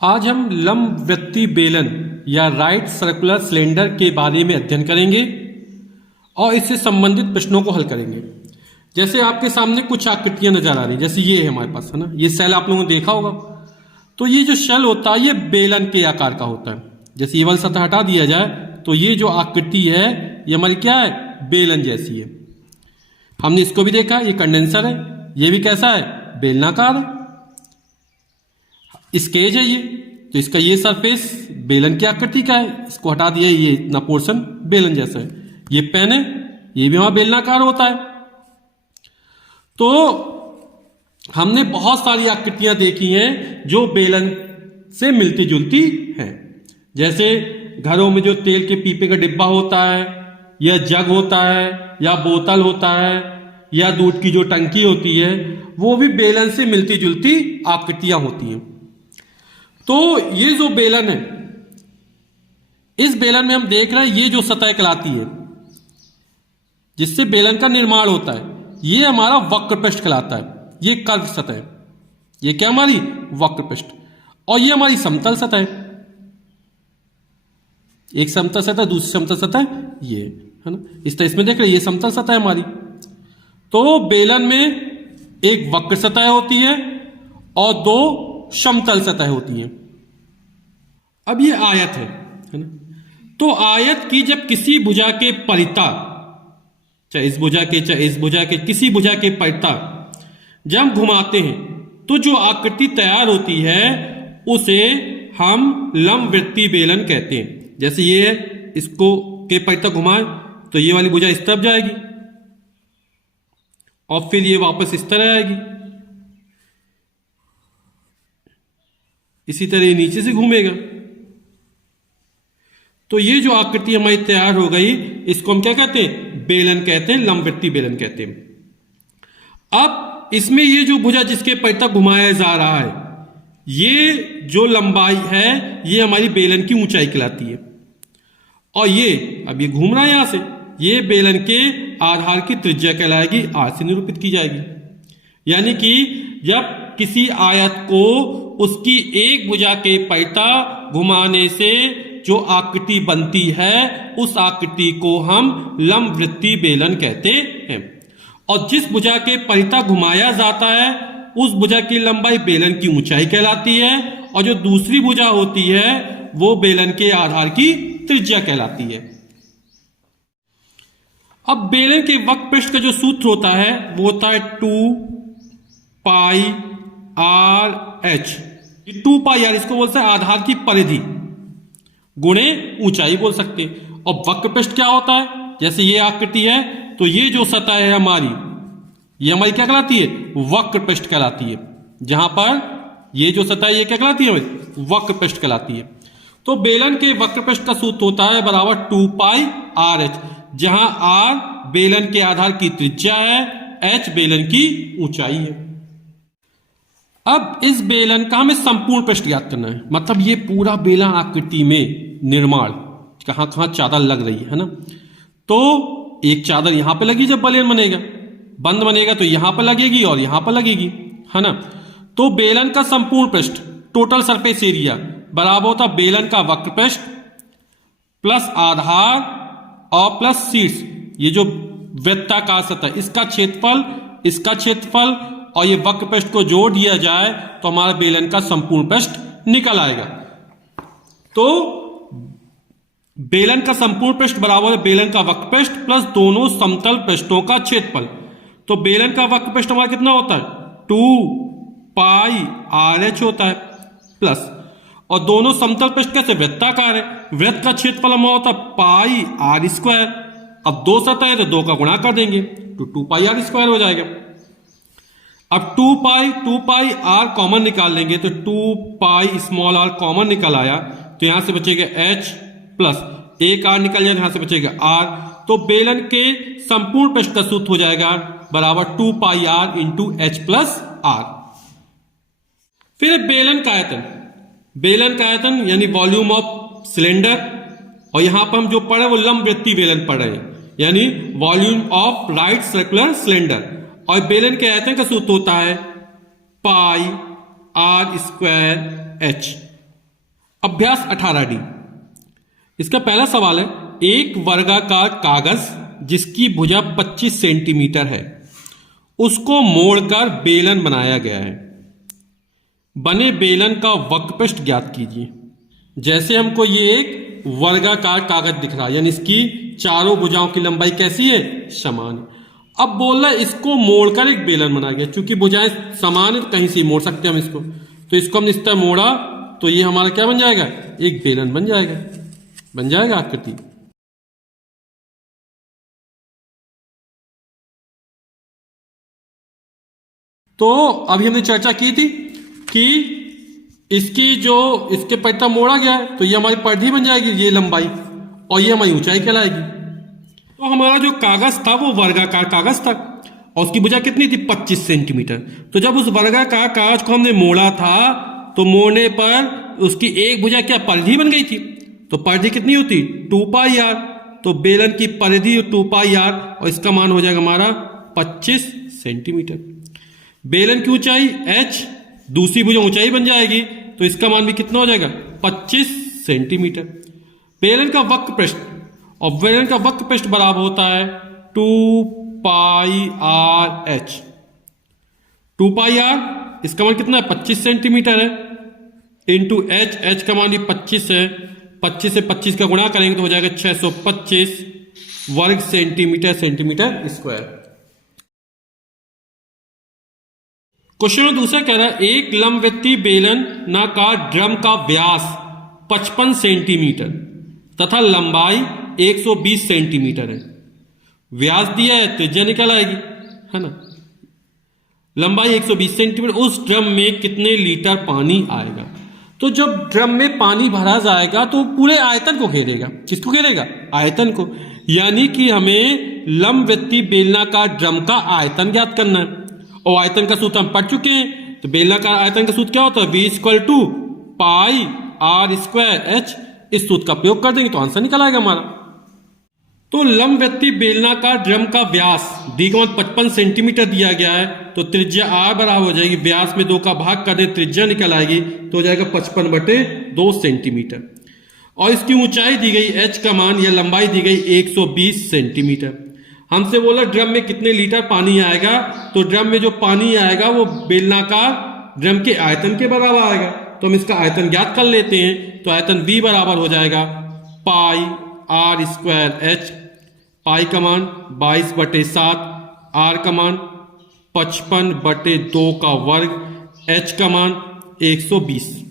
आज हम लंबवृत्तीय बेलन या राइट सर्कुलर सिलेंडर के बारे में अध्ययन करेंगे और इससे संबंधित प्रश्नों को हल करेंगे। जैसे आपके सामने कुछ आकृतियां नजर आ रही, जैसे ये है हमारे पास, है ना, ये सेल आप लोगों ने देखा होगा। तो ये जो शेल होता है ये बेलन के आकार का होता है। जैसे ये वाली सतह हटा दिया जाए तो ये जो आकृति है ये हमारी क्या है, बेलन जैसी है। हमने इसको भी देखा, ये कंडेंसर है, ये भी कैसा है, बेलनाकार है। स्केज है ये, तो इसका ये सरफेस बेलन की आकृति का है, इसको हटा दिया, ये इतना पोर्शन बेलन जैसा है। ये पेन है, ये भी वहां बेलनाकार होता है। तो हमने बहुत सारी आकृतियां देखी हैं जो बेलन से मिलती जुलती हैं। जैसे घरों में जो तेल के पीपे का डिब्बा होता है, या जग होता है, या बोतल होता है, या दूध की जो टंकी होती है, वो भी बेलन से मिलती जुलती आकृतियां होती हैं। तो ये जो बेलन है, इस बेलन में हम देख रहे हैं ये जो सतह कहलाती है जिससे बेलन का निर्माण होता है, ये हमारा वक्रपृष्ठ कहलाता है। ये कर्व सतह है, ये क्या हमारी वक्रपृष्ठ, और ये हमारी समतल सतह है। एक समतल सतह, दूसरी समतल सतह, ये है ना, इस तरह इसमें देख रहे हैं, ये समतल सतह है हमारी। तो बेलन में एक वक्र सतह होती है और दो समतल सतह होती है। अब ये आयत है ना, तो आयत की जब किसी भुजा के परिता, चाहे इस भुजा के चाहे इस भुजा के, किसी भुजा के परिता जब हम घुमाते हैं तो जो आकृति तैयार होती है उसे हम लंबवृत्तीय बेलन कहते हैं। जैसे ये है, इसको के परिता घुमाए तो ये वाली भुजा इस तरफ जाएगी और फिर ये वापस इस तरह आएगी, इसी तरह ये नीचे से घूमेगा। तो ये जो आकृति हमारी तैयार हो गई, इसको हम क्या कहते हैं, बेलन कहते हैं, लंबवृत्तीय बेलन कहते हैं। अब इसमें ये जो भुजा जिसके परिता घुमाया जा रहा है, ये जो लंबाई है ये हमारी बेलन की ऊंचाई कहलाती है। और ये अब ये घूम रहा है यहां से, ये बेलन के आधार की त्रिज्या कहलाएगी, आर से निरूपित की जाएगी। यानी कि जब किसी आयत को उसकी एक भुजा के परिता घुमाने से जो आकृति बनती है, उस आकृति को हम लंबवृत्तीय बेलन कहते हैं। और जिस भुजा के परिता घुमाया जाता है उस भुजा की लंबाई बेलन की ऊंचाई कहलाती है, और जो दूसरी भुजा होती है वो बेलन के आधार की त्रिज्या कहलाती है। अब बेलन के वक्रपृष्ठ का जो सूत्र होता है वो होता है 2 pi R H. 2 pi are इसको बोलते हैं आधार की परिधि गुणे ऊंचाई बोल सकते हैं। और वक्रपृष्ठ क्या होता है, जैसे ये आकृति है तो ये जो सतह है हमारी, ये हमारी क्या कहलाती है, वक्रपृष्ठ कहलाती है। जहां पर ये जो सतह है ये क्या कहलाती है, वक्रपृष्ठ कहलाती है। तो बेलन के वक्रपृष्ठ का सूत्र होता है बराबर 2 पाई आर एच, जहां आर बेलन के आधार की त्रिज्या है, एच बेलन की ऊंचाई है। अब इस बेलन का हमें संपूर्ण पृष्ठ ज्ञात करना है, मतलब ये पूरा बेलन आकृति में निर्माण कहां कहां चादर लग रही है ना। तो एक चादर यहां पे लगी, जब बेलन बनेगा, बंद बनेगा तो यहां पर लगेगी और यहां पर लगेगी, है ना। तो बेलन का संपूर्ण पृष्ठ, टोटल सरफेस एरिया, बराबर होता बेलन का वक्रपृष्ठ प्लस आधार और प्लस शीर्ष, ये जो वृत्ताकार सतह, इसका क्षेत्रफल, इसका क्षेत्रफल, और ये वक्रपृष्ठ को जोड़ दिया जाए तो हमारा बेलन का संपूर्ण पृष्ठ निकल आएगा। तो बेलन का संपूर्ण पृष्ठ बराबर है बेलन का वक्रपृष्ठ प्लस दोनों समतल पृष्ठों का क्षेत्रफल। तो बेलन का वक्रपृष्ठ हमारा कितना होता है, 2 पाई आर एच होता है, प्लस, और दोनों समतल पृष्ठ कैसे, वृत्ताकार है, वृत्त का क्षेत्रफल हमारा होता है पाई आर स्क्वायर। अब दो सतह है तो 2 का गुणा कर देंगे तो 2 पाई आर स्क्वायर हो जाएगा। अब 2 पाई आर कॉमन निकाल लेंगे तो 2 पाई स्मॉल आर कॉमन निकल आया, तो यहां से बचेगा एच प्लस एक आर निकल जाएगा, यहां से बचेगा आर। तो बेलन के संपूर्ण पृष्ठ का सूत्र हो जाएगा बराबर 2 pi r into h plus r. फिर बेलन का आयतन, बेलन का आयतन यानी वॉल्यूम ऑफ सिलेंडर, और यहां पर हम जो पढ़े वो लंबवृत्तीय बेलन पढ़ रहे हैं, यानी volume of right circular cylinder. और बेलन के आयतन का सूत्र होता है पाई आर स्क्वायर एच। अभ्यास 18D। इसका पहला सवाल है, एक वर्गाकार कागज जिसकी भुजा 25 सेंटीमीटर है उसको मोड़कर बेलन बनाया गया है। बने बेलन का वक्रपृष्ठ ज्ञात कीजिए। जैसे हमको ये एक वर्गाकार कागज दिख रहा है, यानी इसकी चारों भुजाओं की लंबाई कैसी है, समान है। अब बोल रहा है इसको मोड़कर एक बेलन बनाया गया। चूंकि भुजाएं समान है तो कहीं से मोड़ सकते हैं हम इसको, तो इसको हमने इस तरह मोड़ा तो ये हमारा क्या बन जाएगा, एक बेलन बन जाएगा आकृति। तो अभी हमने चर्चा की थी कि इसके पैटा मोड़ा गया है तो ये हमारी परिधि बन जाएगी, ये लंबाई, और ये हमारी ऊंचाई कहलाएगी। तो हमारा जो कागज था वो वर्गाकार कागज था और उसकी भुजा कितनी थी, 25 सेंटीमीटर। तो जब उस वर्गाकार कागज को हमने मोड़ा था तो मोड़ने पर उसकी एक भुजा क्या परिधि बन गई थी। तो परिधि कितनी होती, 2 पाई आर। तो बेलन की परिधि 2 पाई आर और इसका मान हो जाएगा हमारा 25 सेंटीमीटर। बेलन की ऊंचाई h, दूसरी भुजा ऊंचाई बन जाएगी तो इसका मान भी कितना हो जाएगा, 25 सेंटीमीटर। बेलन का वक्रपृष्ठ, और बेलन का वक्रपृष्ठ बराबर होता है 2 pi are h। 2 pi are इसका मान कितना है, 25 सेंटीमीटर है, इंटू h का मान भी 25 है। 25 से 25 का गुणा करेंगे तो हो जाएगा 625 वर्ग सेंटीमीटर स्क्वायर। क्वेश्चन दूसरा कह रहा है, एक लंबवृत्तीय बेलनाकार ड्रम का व्यास 55 सेंटीमीटर तथा लंबाई 120 सेंटीमीटर है। व्यास दिया है, त्रिज्या निकल आएगी, है ना। लंबाई 120 सेंटीमीटर, उस ड्रम में कितने लीटर पानी आएगा। तो जब ड्रम में पानी भरा जाएगा तो पूरे आयतन को घेरेगा। किसको घेरेगा, आयतन को। यानी कि हमें लंबवृत्तीय बेलनाकार ड्रम का आयतन ज्ञात करना है, और आयतन का सूत्र हम पढ़ चुके हैं। तो बेलनाकार आयतन का सूत्र क्या होता है, V = pi r square h। इस सूत्र का प्रयोग कर देंगे तो आंसर निकल आएगा हमारा। तो लंबवृत्तीय बेलनाकार ड्रम का व्यास डी का मान 55 सेंटीमीटर दिया गया है, तो त्रिज्या r बराबर हो जाएगी, व्यास में 2 का भाग कर दें, त्रिज्या निकल आएगी तो हो जाएगा 55/2 सेंटीमीटर। और इसकी ऊंचाई दी गई h का मान या लंबाई दी गई 120 सेंटीमीटर। हमसे बोला ड्रम में कितने लीटर पानी आएगा, तो ड्रम में जो पानी आएगा वो बेलनाकार ड्रम के आयतन के बराबर आएगा। तो हम इसका आयतन ज्ञात कर लेते हैं। तो आयतन V बराबर हो जाएगा पाई आर स्क्वायर h। पाई का मान 22/7, आर का मान 55/2 का वर्ग, h का मान 120।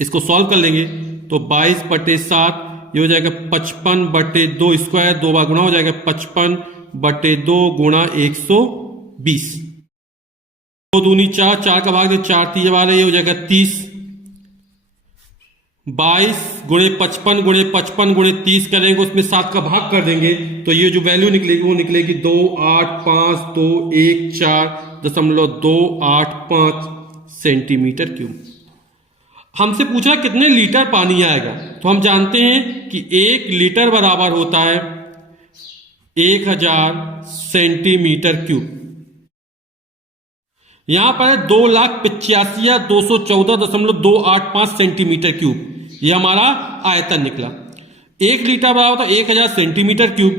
इसको सॉल्व कर लेंगे तो 22/7 ये हो जाएगा 55/2 स्क्वायर, 2 बार गुणा हो जाएगा 55/2 गुणा 120। 2 दूनी 4, 4 का भाग दे 4 3 बार, ये हो जाएगा 30। 22 गुणे 55 गुणे 55 गुणे 30 करेंगे, उसमें 7 का भाग कर देंगे तो ये जो वैल्यू निकलेगी वो निकलेगी 285214.285 सेंटीमीटर क्यूब। हमसे पूछा कितने लीटर पानी आएगा, तो हम जानते हैं कि 1 लीटर बराबर होता है 1000 सेंटीमीटर क्यूब। यहां पर 2,85,214.285 सेंटीमीटर क्यूब, ये हमारा आयतन निकला। 1 लीटर बराबर होता है 1000 सेंटीमीटर क्यूब,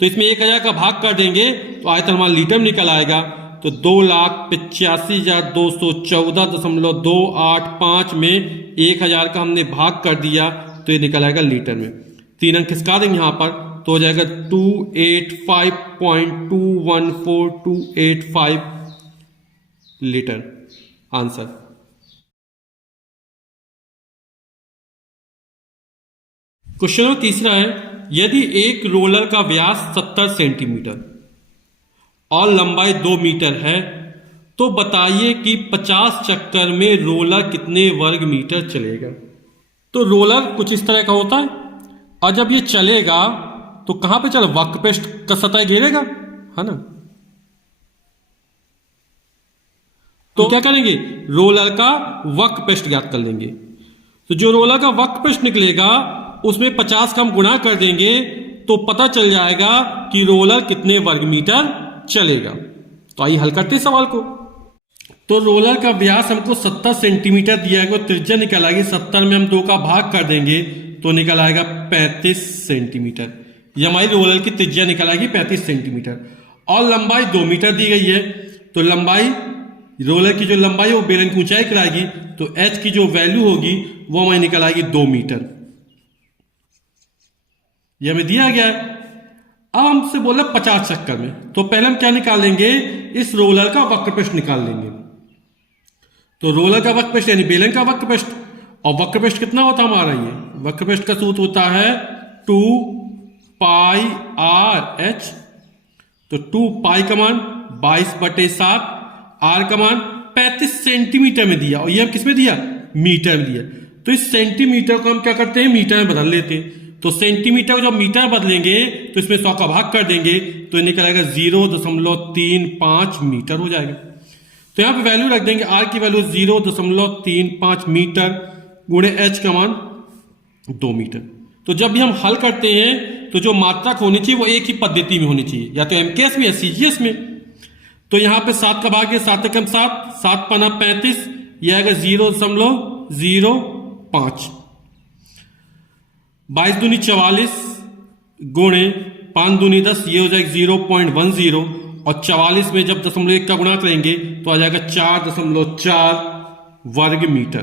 तो इसमें 1000 का भाग कर देंगे तो आयतन हमारा लीटर निकल आएगा। तो 2,85,214.285 में 1000 का हमने भाग कर दिया तो ये निकल आएगा लीटर में। 3 अंक खिसका देंगे यहां पर तो हो जाएगा 285.214285 लीटर आंसर। क्वेश्चन तीसरा है, यदि एक रोलर का व्यास 70 सेंटीमीटर और लंबाई 2 मीटर है तो बताइए कि 50 चक्कर में रोलर कितने वर्ग मीटर चलेगा। तो रोलर कुछ इस तरह का होता है और जब ये चलेगा तो कहां पे चलेगा, वक्रपृष्ठ का सतह घेरेगा, है ना। तो क्या करेंगे, रोलर का वक्रपृष्ठ ज्ञात कर लेंगे। तो जो रोलर का वक्रपृष्ठ निकलेगा उसमें 50 का हम गुणा कर देंगे तो पता चल जाएगा कि रोलर कितने वर्ग मीटर चलेगा। तो आइए हल करते हैं सवाल को। तो रोलर का व्यास हमको 70 सेंटीमीटर दिया है, त्रिज्या निकल आएगी 70 में हम 2 का भाग कर देंगे तो निकल आएगा 35 सेंटीमीटर। ये हमारी रोलर की त्रिज्या निकल आएगी 35 सेंटीमीटर। और लंबाई 2 मीटर दी गई है, तो लंबाई रोलर की जो लंबाई है वो बेलन की ऊंचाई कराएगी, तो एच की जो वैल्यू होगी वो हमारी निकल आएगी 2 मीटर। ये हमें दिया गया है। अब हमसे बोला 50 चक्कर में, तो पहले हम क्या निकालेंगे, इस रोलर का वक्रपृष्ठ निकाल लेंगे। तो रोलर का वक्रपृष्ठ यानी बेलन का वक्रपृष्ठ, और वक्रपृष्ठ कितना होता है हमारा, ये वक्रपृष्ठ का सूत्र होता है 2 पाई आर एच। तो 2 पाई का मान 22/7, आर का मान 35 सेंटीमीटर में दिया, और ये हम किस में दिया, मीटर में दिया। तो इस सेंटीमीटर को हम क्या करते हैं, मीटर में बदल लेते हैं। तो सेंटीमीटर को जब मीटर में बदलेंगे तो इसमें 100 का भाग कर देंगे तो निकल आएगा 0.35 मीटर हो जाएगा। तो यहां पे वैल्यू रख देंगे, आर की वैल्यू 0.35 मीटर गुणे एच का मान 2 मीटर। तो जब भी हम हल करते हैं तो जो मात्रक होनी चाहिए वो एक ही पद्धति में होनी चाहिए, या तो एमकेएस में या सीजीएस में। तो यहां पे 7 का भाग है, 7 एकम 7, 7 पन्ना 35, यह आएगा 0.05। 22 दूनी 44 गुणे 5 दूनी 10, ये हो जाएगा 0.10, और 44 में जब 0.1 का गुणा करेंगे तो आ जाएगा 4.4 वर्ग मीटर।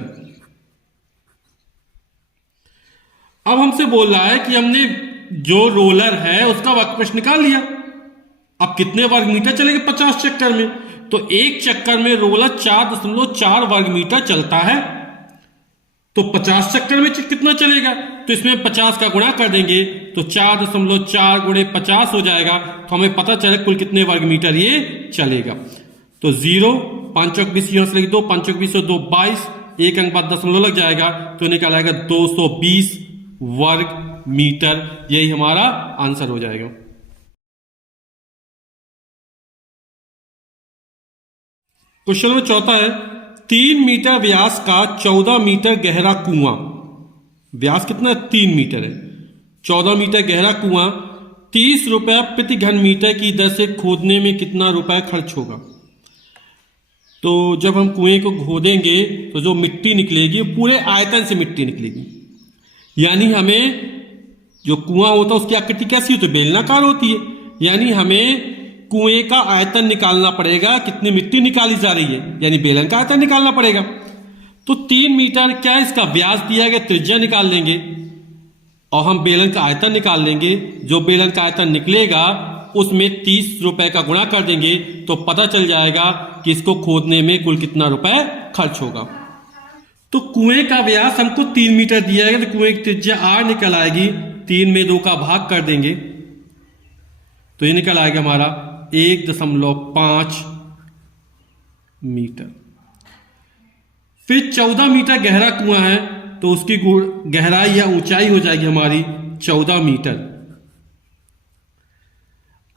अब हमसे बोल रहा है कि हमने जो रोलर है उसका वक्रपृष्ठ निकाल लिया, अब कितने वर्ग मीटर चलेंगे 50 चक्कर में। तो एक चक्कर में रोलर 4.4 वर्ग मीटर चलता है, तो 50 चक्कर में कितना चलेगा, तो इसमें 50 का गुणा कर देंगे तो 4.4 गुणे 50 हो जाएगा। तो हमें पता चले कुल कितने वर्ग मीटर ये चलेगा। तो 0 5 चौक 20, यहां से लिख दो, 5 चौक 20 2 22, एक अंक बाद दशमलव लग जाएगा तो निकल आएगा 220 वर्ग मीटर। यही हमारा आंसर हो जाएगा। क्वेश्चन नंबर चौथा है, 3 मीटर व्यास का 14 मीटर गहरा कुआं, व्यास कितना है 3 मीटर है, 14 मीटर गहरा कुआं 30 रुपए प्रति घन मीटर की दर से खोदने में कितना रुपए खर्च होगा। तो जब हम कुएं को खोदेंगे तो जो मिट्टी निकलेगी पूरे आयतन से मिट्टी निकलेगी, यानी हमें जो कुआं होता है उसकी आकृति कैसी होती है, बेलनाकार होती है, यानी हमें कुएं का आयतन निकालना पड़ेगा, कितनी मिट्टी निकाली जा रही है, यानी बेलन का आयतन निकालना पड़ेगा। तो 3 मीटर क्या इसका व्यास दिया गया, त्रिज्या निकाल लेंगे और हम बेलन का आयतन निकाल लेंगे। जो बेलन का आयतन निकलेगा उसमें 30 रुपए का गुणा कर देंगे तो पता चल जाएगा कि इसको खोदने में कुल कितना रुपए खर्च होगा। तो कुएं का व्यास हमको 3 मीटर दिया गया, तो कुएं की त्रिज्या r निकल आएगी, 3 में 2 का भाग कर देंगे तो ये निकल आएगा हमारा 1.5 मीटर। फिर 14 मीटर गहरा कुआं है तो उसकी गहराई या ऊंचाई हो जाएगी हमारी 14 मीटर।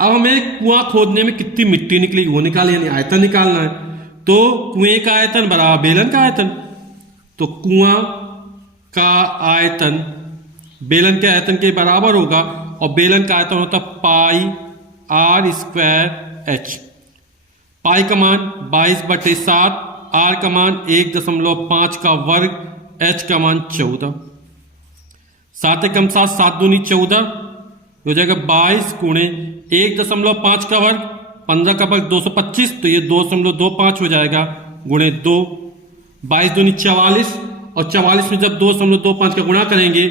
अब हमें कुआं खोदने में कितनी मिट्टी निकलेगी वो निकाल, यानी आयतन निकालना है। तो कुएं का आयतन बराबर बेलन का आयतन, तो कुआं का आयतन बेलन के आयतन के बराबर होगा, और बेलन का आयतन होता पाई आर स्क्वायर एच। पाई का मान 22/7, आर का मान 1.5 का वर्ग, एच का मान 14। 7 एकम 7, 7 दूनी 14 हो जाएगा 22 गुणे 1.5 का वर्ग, 15 का वर्ग 225, तो ये 2.25 हो जाएगा गुणे 2, 22 दूनी 44, और 44 में जब 2.25 का गुणा करेंगे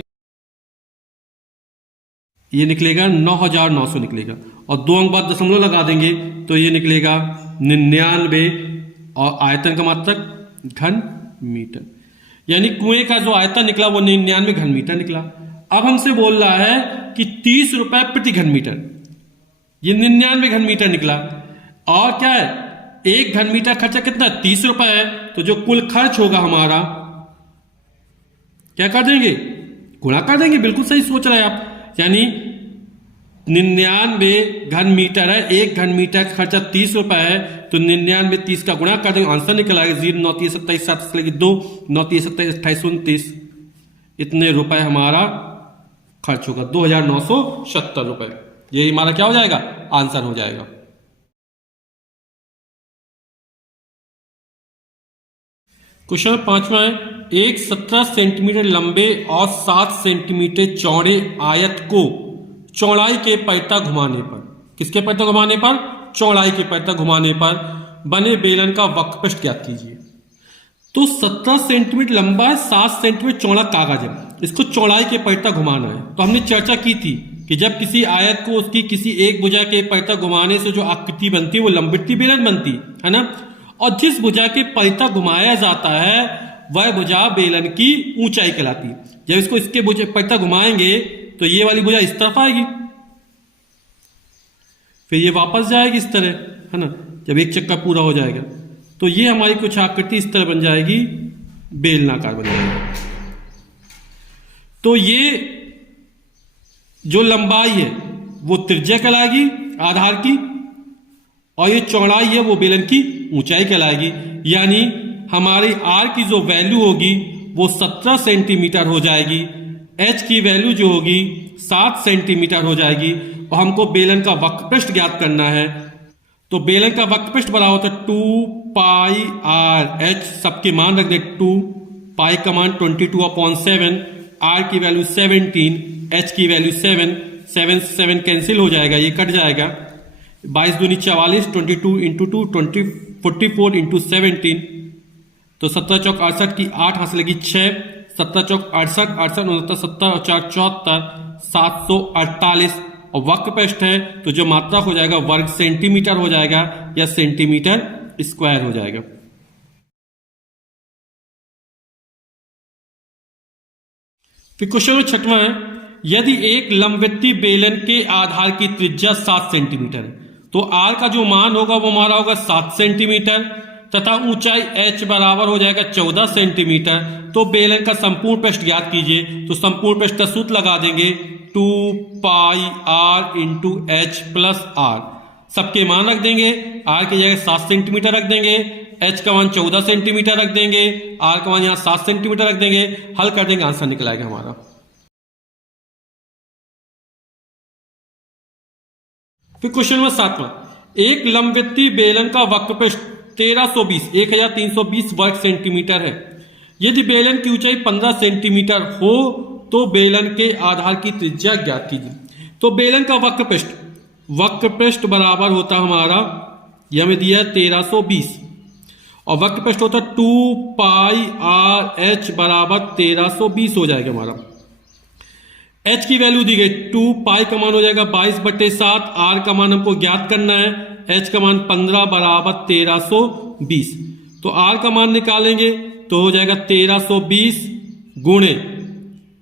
ये निकलेगा 9,900 निकलेगा, और 2 अंक बाद दशमलव लगा देंगे तो ये निकलेगा 99, और आयतन का मात्रक घन मीटर, यानी कुएं का जो आयतन निकला वो 99 घन मीटर निकला। अब हमसे बोल रहा है कि 30 रुपए प्रति घन मीटर, ये 99 घन मीटर निकला, और क्या है 1 घन मीटर खर्चा कितना 30 रुपए है, तो जो कुल खर्च होगा हमारा क्या कर देंगे, गुणा कर देंगे। बिल्कुल सही सोच रहे हैं आप, यानी 99 घन मीटर है, 1 घन मीटर का खर्चा 30 रुपए है, तो 99 30 का गुणा कर देंगे, आंसर निकल आएगा 0 9 3 27 7 2 9 3 27 28 29, इतने रुपए हमारा खर्च होगा 2,970 रुपए। ये हमारा क्या हो जाएगा, आंसर हो जाएगा। क्वेश्चन 5वां है, एक 17 सेंटीमीटर लंबे और 7 सेंटीमीटर चौड़े आयत को चौड़ाई के पैंता घुमाने पर, किसके पैंता घुमाने पर? चौड़ाई के पैंता घुमाने पर बने बेलन का वक्रपृष्ठ ज्ञात कीजिए। तो 17 सेंटीमीटर लंबा है, 7 सेंटीमीटर चौड़ा कागज है, इसको चौड़ाई के पैंता घुमाना है। तो हमने चर्चा की थी कि जब किसी आयत को उसकी किसी एक भुजा के पैंता घुमाने से जो आकृति बनती है वो लंबवृत्तीय बेलन बनती है ना, और जिस भुजा के पैंता घुमाया जाता है वह भुजा बेलन की ऊंचाई कहलाती है। जब इसको इसके भुजा पैंता घुमाएंगे तो ये वाली भुजा इस तरफ आएगी, फिर ये वापस जाएगी इस तरह, है ना, जब एक चक्कर पूरा हो जाएगा तो ये हमारी कुछ आकृति इस तरह बन जाएगी, बेलनाकार बन जाएगी। तो ये जो लंबाई है वो त्रिज्या कहलाएगी आधार की, और ये चौड़ाई है वो बेलन की ऊंचाई कहलाएगी। यानी हमारी आर की जो वैल्यू होगी वो 17 सेंटीमीटर हो जाएगी, एच की वैल्यू जो होगी 7 सेंटीमीटर हो जाएगी, और हमको बेलन का वक्रपृष्ठ ज्ञात करना है। तो बेलन का वक्रपृष्ठ बराबर होता है 2 पाई आर एच, सबके मान रख दे 2 पाई का मान 22/7, आर की वैल्यू 17, एच की वैल्यू 7 कैंसिल हो जाएगा, ये कट जाएगा, 22 दूनी 44, 22 इंटू 2 44 इंटू 17, तो 17 चौक 68 की 8 हाथ लगी 6, 17 चौक 68, 68 69, 70 और 4 74, 748, और वक्रपृष्ठ है तो जो मात्रक हो जाएगा वर्ग सेंटीमीटर हो जाएगा या सेंटीमीटर स्क्वायर हो जाएगा। फिर क्वेश्चन 6वां है, यदि एक लंबवृत्तीय बेलन के आधार की त्रिज्या 7 सेंटीमीटर है तो आर का जो मान होगा वो हमारा होगा 7 सेंटीमीटर तथा ऊंचाई h बराबर हो जाएगा 14 सेंटीमीटर। तो बेलन का संपूर्ण पृष्ठ ज्ञात कीजिए। तो संपूर्ण पृष्ठ का सूत्र लगा देंगे 2 pi r into h plus r, सबके मान रख देंगे, आर की जगह 7 सेंटीमीटर रख देंगे, एच का मान 14 सेंटीमीटर रख देंगे, आर का मान यहां 7 सेंटीमीटर रख देंगे, हल कर देंगे, आंसर निकल आएगा हमारा। फिर क्वेश्चन नंबर 7वां, एक लंबवृत्तीय बेलन का वक्रपृष्ठ 1320 वर्ग सेंटीमीटर है। यदि बेलन की ऊंचाई 15 सेंटीमीटर हो तो बेलन के आधार की त्रिज्या ज्ञात कीजिए। तो बेलन का वक्रपृष्ठ बराबर होता हमारा, यह हमें दिया 1320, और वक्रपृष्ठ होता 2 पाई आर एच बराबर 1320 हो जाएगा हमारा। एच की वैल्यू दी गई 2 पाई का मान हो जाएगा 22/7, आर का मान हमको ज्ञात करना है, एच का मान 15 बराबर 1320। तो आर का मान निकालेंगे तो हो जाएगा 1320 गुणे,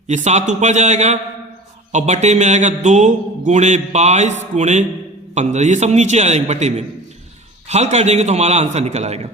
ये 7 ऊपर जाएगा और बटे में आएगा 2 गुणे 22 गुणे 15, ये सब नीचे आ जाएंगे बटे में, हल कर देंगे तो हमारा आंसर निकल आएगा।